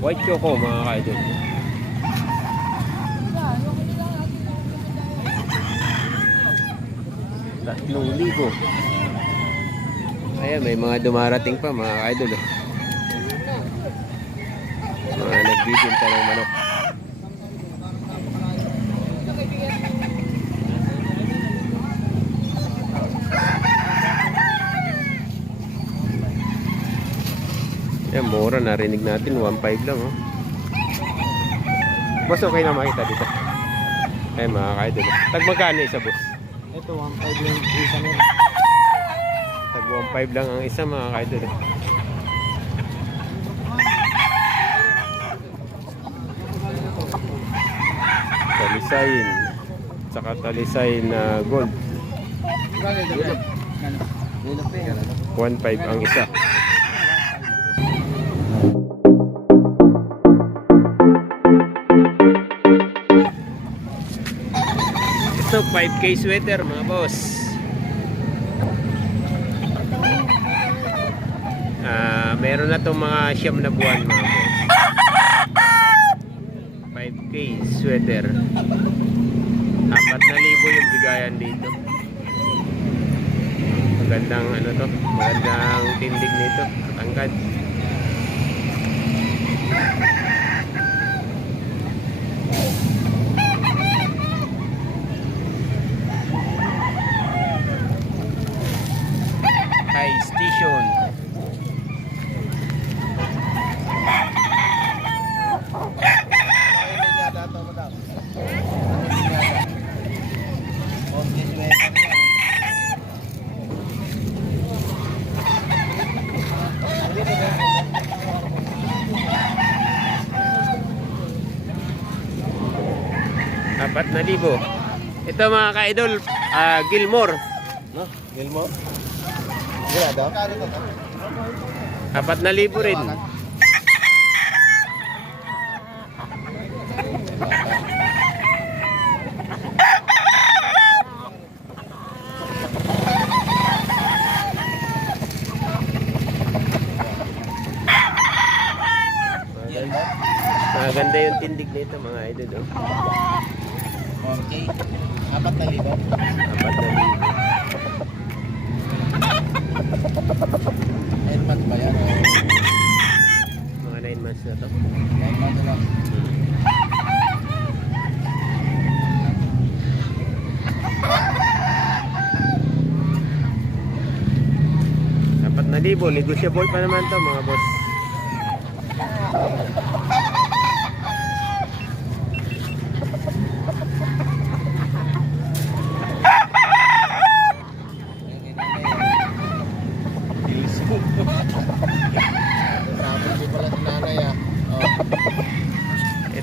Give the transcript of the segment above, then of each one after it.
White choco mga kaidol. ₱3,000. Ayan, may mga dumarating pa mga kaidol. Mga nagbibinta ng manok. Yan, mura, narinig natin 1.5 lang oh. Boss, okay na makita dito. Ay mga kaidol. Tag magkano isa, boss? Ito 1.5 lang isa nila. Tag 1.5 lang ang isa mga kaidol. Talisayin. Tsaka talisayin na gold. 1.5 ang isa. Ito 5K sweater mga boss. Meron na itong mga siyam na buwan mga boss. 5K sweater. 4,000 yung bigayan dito. Magandang ano to, magandang tindig nito, katangkad. High station. ₱4,000. Ito mga ka-idol, Gilmore. No? Gilmore? Wala daw? 4,000 rin. Maganda yung tindig nito mga idol. Okay. 4,000. 9 months ba yan? Mga 9 months na to. 9 months lang. ₱4,000, negotiable pa naman to mga boss.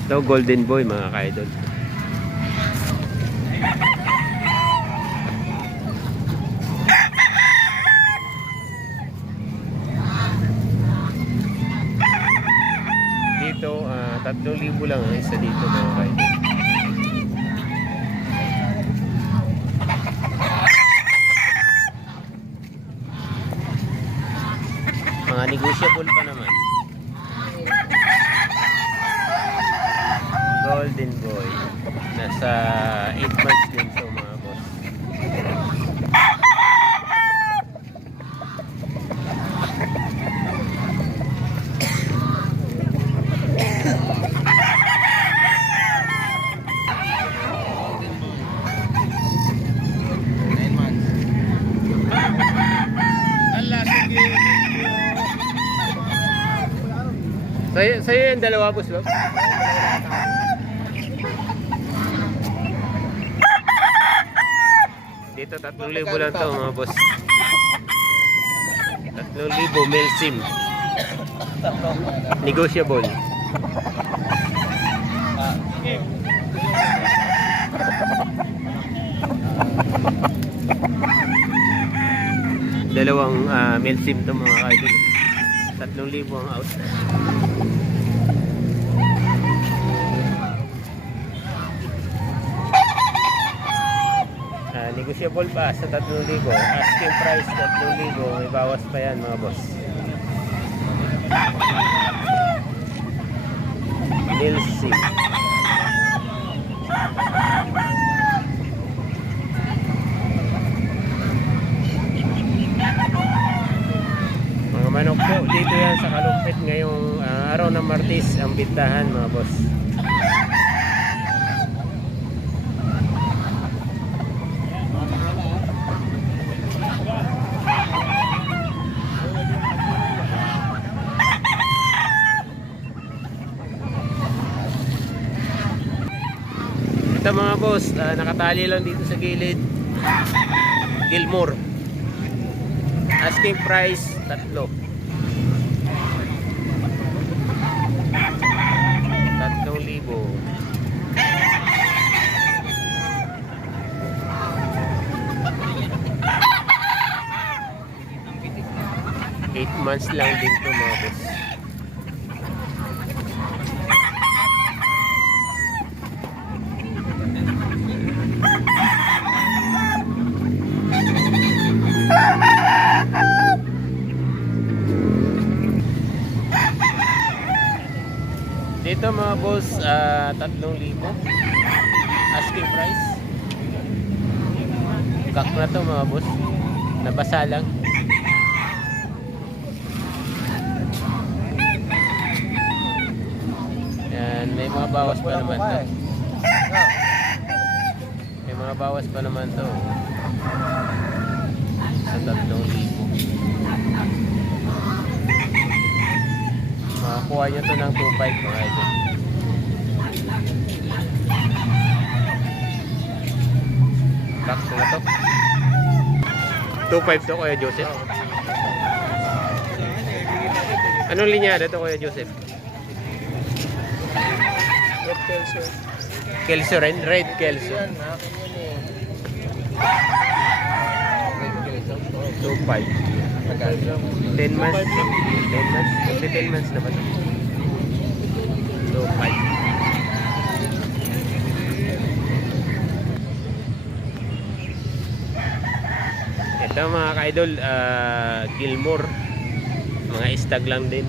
Ito golden boy mga ka-idol. Dito 3,000 lang ang isa dito mga ka-idol. Mga negotiable pa naman. Golden boy. Nasa 8 months din to mga boss. Sa'yo yung dalawa boss, Bob? Dito 3,000 lang to mga boss. 3,000 male sim. Negotiable. Dalawang male sim to mga kaidol. 3,000 ang out. Negotiable pa sa 3,000. Asking price 3,000. May bawas pa yan mga boss. ngayong araw ng Martes ang bintahan mga boss. Ito mga boss, nakatali lang dito sa gilid. Gilmore. Asking price 3,000. 8 months lang din to mga boss. Dito mga boss, 3,000 asking price. Kak na to mga boss, nabasa lang. Yan, may mga bawas pa naman to. May mga bawas pa naman to sa 3,000. Makakuha nyo to ng 2,500 mga idol. Tax na to. 2,500 to Kuya Joseph. Anong linyada to Kuya Joseph? Red Kelso. Kelso rin? Red Kelso. Yan, akin yun eh. Red Kelso. 2,500. 10 months. 10 months. Kasi 10 months na ba ito? 2,500. Ito mga ka-idol, Gilmore. Mga istag lang din.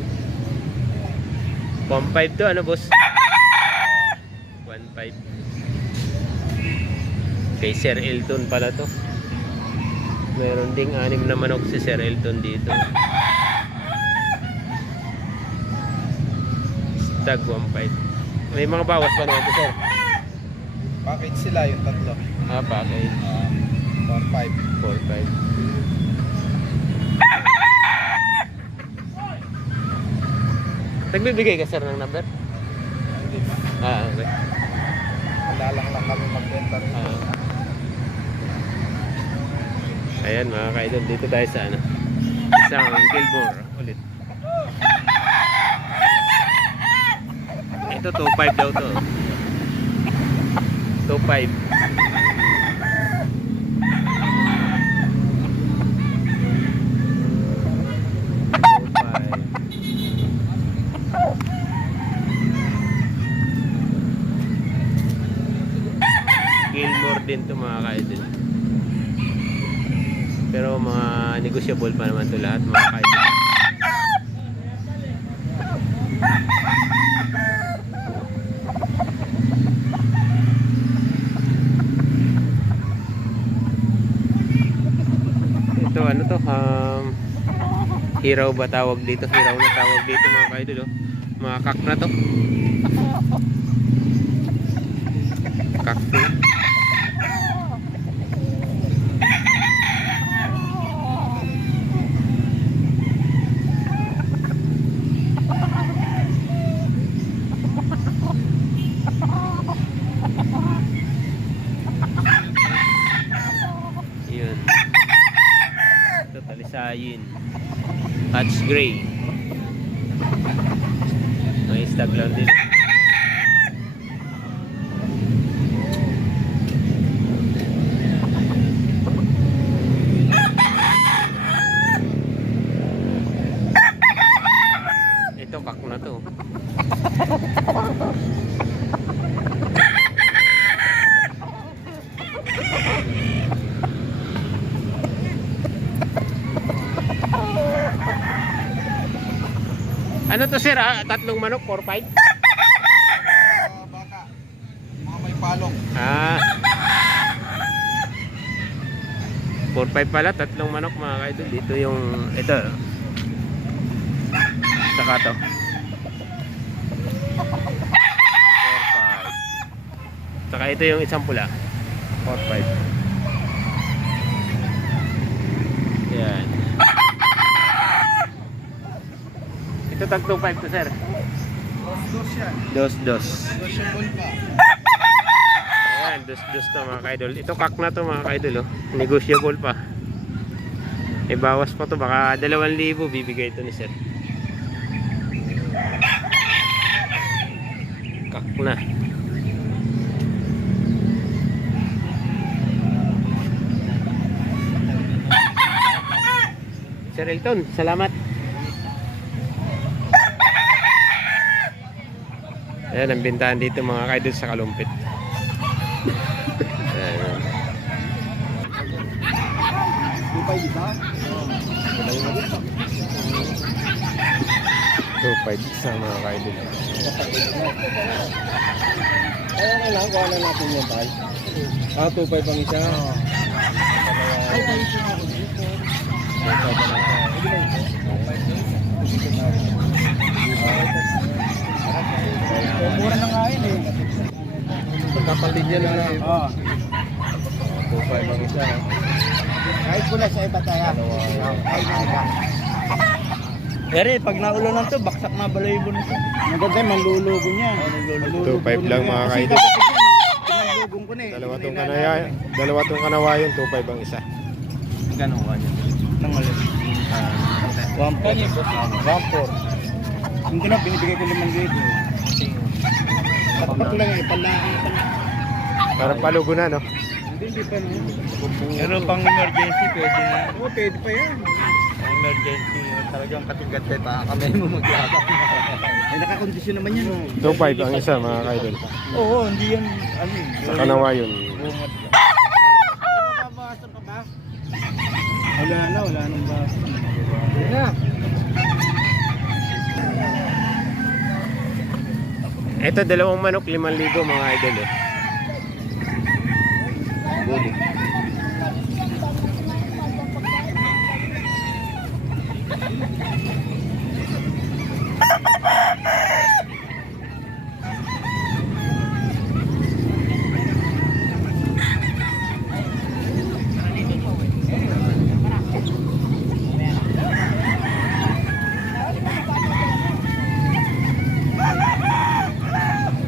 1,500 to, ano boss? 1,500. Kay Sir Elton pala to. Meron ding 6 na manok si Sir Elton dito. Stag 1,500. May mga bawas pa naman to, sir. Package sila yung tatlo. Package. 4-5. 4,500. Nagbibigay ka sir ng number? Hindi ba? Okay. Wala lang kami magbenta rin. Ayan mga ka-idol, dito tayo sa ano, isang Gilmore ulit. Ito 2,500 daw to. 2,500. 2,500. Gilmore din to mga ka-idol. Pero mga negotiable pa naman to lahat mga ka-idol. Ito ano to, hiraw ba tawag dito? Hiraw na tawag dito mga ka-idol, oh. Mga kak na to. Kakto. Yun. Ito talisayin. Hatch gray. May stag lang din. Ito kak na to. Ano to sir, 3 manok, 4,500? Baka. Mga may palong. 4,500 pala, 3 manok mga kaidol. Dito yung, ito. Saka to. 4-5. Saka ito yung isang pula. 4-5. Yan. Ito tag 2-5 to sir. Dos yan. Dos. Dos yung ball pa. Ayan, dos to mga kaidol. Ito kak na to mga kaidol. Oh. Negotiable pa. Bawas pa to. Baka 2,000 bibigay ito ni sir. Kak na. Sir Elton, salamat. Ayan ang bintahan dito mga kaidol sa Kalumpit. Ayan. Lupay isa? 2.5 sa mga kaidol. Kaya nga lang, kuha na natin yan tayo. 2.5 ang isa. Ay, tayo siya ako dito. Mura na nga yun eh. Pagkapalig yan na lang. 2.5 ang isa. Kahit pula sa iba tayo. Kahit na iba. Pero pag naulunan to, baksak na balayibo nito. Maganda yung manlulugo niya. 2.5 lang mga kaidol. Pinanlugong ko na eh. Dalawa tong kanawayan, 2.5 ang isa. Ganun ka niya. Nang mali. 1.4. Hindi na, binibigay ko 5,000. Tapat lang eh, Parang palugo na, no? Hindi pa no. Pero pang emergency pwede na. Oo, pwede pa yan. Emergency, talagang katigat kami mo maglaba. Ay, nakakondisyon naman yan. 2.5 ang isa mga kaidol. Oo, hindi yan ano. Sa kanawayan. Bungad. Babawasan ka ba? Wala nang bawasan. Wala. Ito, 2 manok, 5,000 mga idol. Eh. Buli.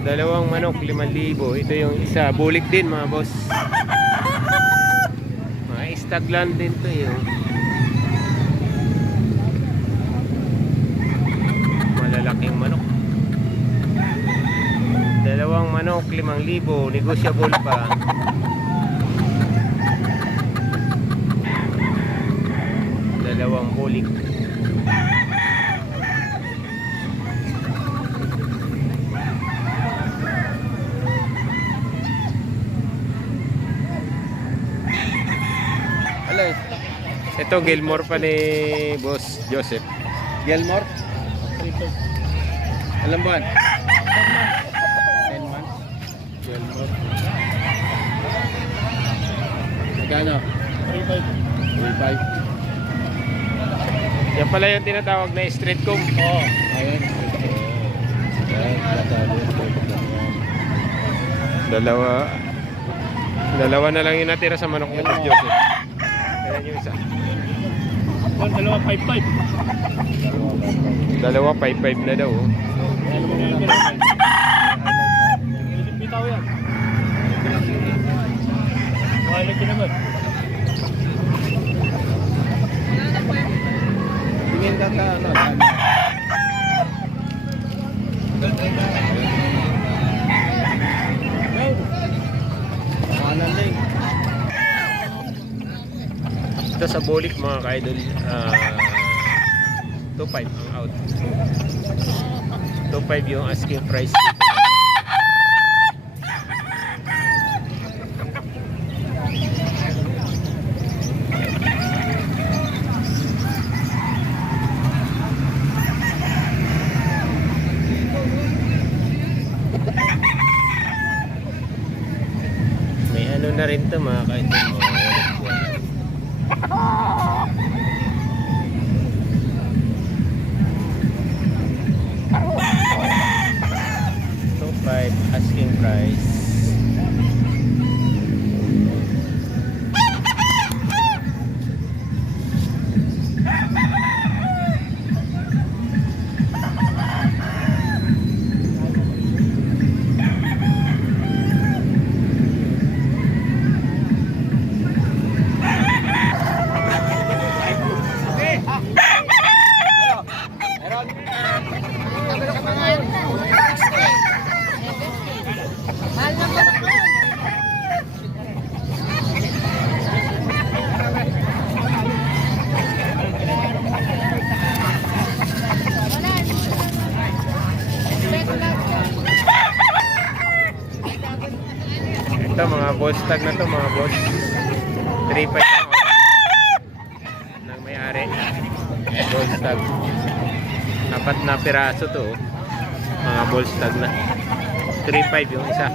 Dalawang manok, 5,000. Ito yung isa. Bulik din mga boss. Mga stagland din to yung. Malalaking manok. Dalawang manok, 5,000. Negotiable pa. Dalawang bulik. Ito Gilmore pa ni Boss Joseph. Gilmore? Alam ba? 10 months. Gilmore. Magkano? 3.5. Yan pala yung tinatawag na street comb. Oo. Ayun. Dalawa na lang yung natira sa manok ni Boss Joseph. Ayan yung isa. Dalawa 5-5. Dalawa 5-5 na daw. Oh. Bitaw yan. Wala ka naman. Tingin ka ka ano? Kanan din. Ito sa bulik mga kaidol, 2.5 ang out. 2.5 yung asking price dito. May ano na rin to mga kaidol, mga walang buwan. price. Mahal na manok ko yun. Ito mga boss tag na to mga boss. 3.5 lang ng may-ari. Boss tag. Apat na piraso to. Oh. Mga boss tag na. 3.5 yung isa.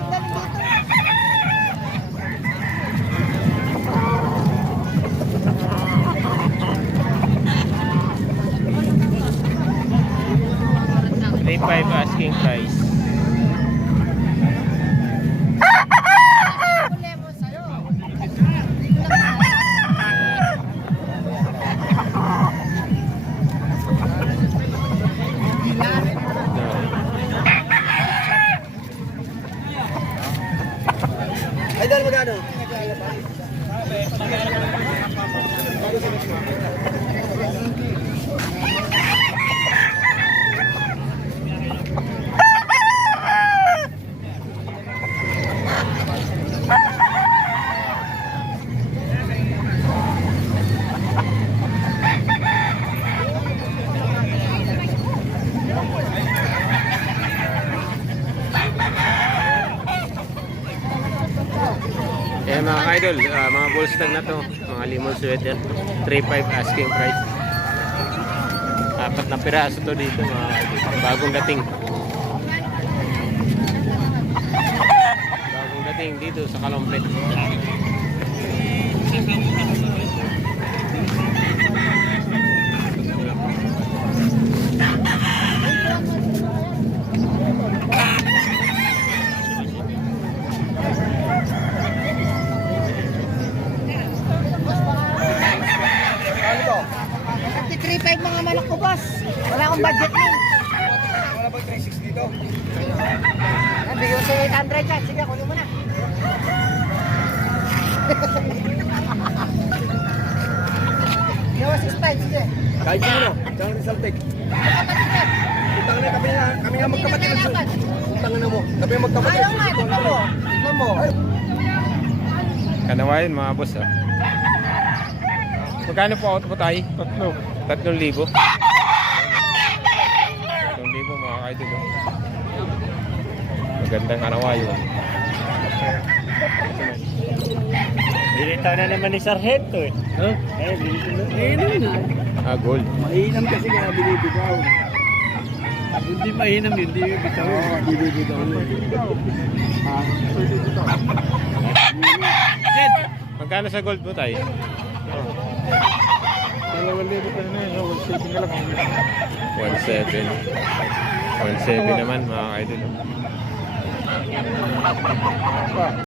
$3.5 asking price. Problema sa'yo. Ay, dahil magkano? Ayan mga idol, mga bull stag na to, mga limon sweater, 3.5 asking price. Apat na piraso to dito mga idol. Bagong dating. Bagong dating dito sa Kalumpit. $3.5 mga manok ko, boss. Wala akong budget nun. Wala ba 360 dito? Bigyan ko sa 800 yan. Sige, kunin mo na. Gawa 6.5, sige. Kahit sino, tsaka rin saltik. Utang na kami nga magkapatid. Utang na mo. Kami nga magkapatid. Ayaw nga, tignan mo. Tignan mo. Kanawain mga boss ah. Magkano po out po tayo? 3,000. 3,000 mga idol. Oh. Magandang kanawain. Binita na naman ni Sargento eh. Huh? Binita na. Mainam na. Ah, gold. Mainam kasi kaya binibitaw. Hindi mainam yun, hindi bitaw. Oo, binibitaw na. Magkano sa gold mo tayo? 2,000 pa na yun. 1,700 na lang. 1.7. 1.7 naman mga idol.